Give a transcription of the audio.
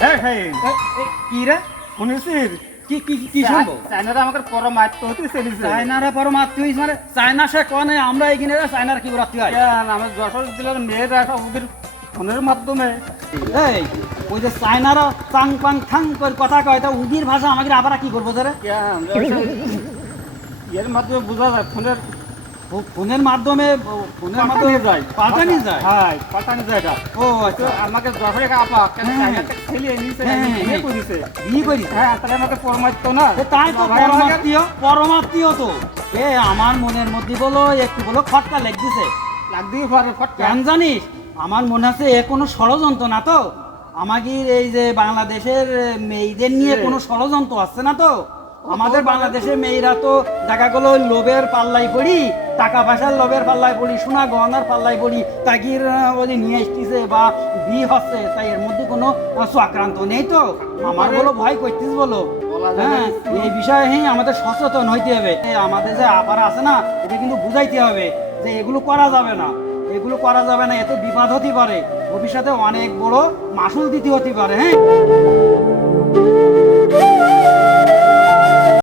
কি রে শুনেছিস কি কি কি শুনবো? চায়নারা আমাকে পরমাত্ম হতে চলেছে। চায়নারা পরমাত্ম হইছে মানে চায়না সে কনে আমরা এখানে চায়নার কি রাত্রি হয়? আমার যশোর জেলার মেয়েরা সব ওদের ফোনের মাধ্যমে এই ওই যে চায়নারা চাং পাং থাং করে কথা কয় তা উদির ভাষা আমাকে আবার কি করবো রে? এর মাধ্যমে বোঝা যায় ফোনের মাধ্যমে যায় পাল্টানি যায়। হ্যাঁ পাল্টানি যায় এটা। ও তো আচ্ছা, আমাকে যশোরে আপা কেন হ্যাঁ, চায়নাকে খেলিয়ে নিয়েছে হ্যাঁ, হ্যাঁ, বিয়ে হ্যাঁ। করেছে। বিয়ে করিস? হ্যাঁ তাহলে আমাকে পরমাত্ম না তাই তো ভাই আমাকে- পরমাত্মীয় পরমাত্মীয় তো। আমার মনের মধ্যে বলো একটু বলো খটকা লেগ দিছে। লাগতেই পারে ফটকা। কেন জানিস আমার মনে আছে এ কোনো ষড়যন্ত্র না তো? আমাদের এই যে বাংলাদেশের মেয়েদের নিয়ে কোনো ষড়যন্ত্র আসছে না তো? আমাদের বাংলাদেশের মেয়েরা তো দেখা গেলো ওই লোভের পাল্লাই পড়ি, টাকা পয়সার লোভের পাল্লাই পড়ি, সোনা গহনার পাল্লাই পড়ি, তাকির ওই নিয়ে এসতেছে বা বিয়ে হচ্ছে, তাই এর মধ্যে কোনো চক্রান্ত নেই তো? আমার বলো ভয় করতিস বলো। বলা যায় না হ্যাঁ, কিছু। এই বিষয়ে আমাদের সচেতন হইতে হবে। আমাদের যে আপারা আছে না, এটা কিন্তু বুঝাইতে হবে যে এগুলো করা যাবে না, এগুলো করা যাবে না, এত বিপদ হতে পারে, ভবিষ্যতে অনেক বড় মাসুল দিতে হতে পারে। হ্যাঁ।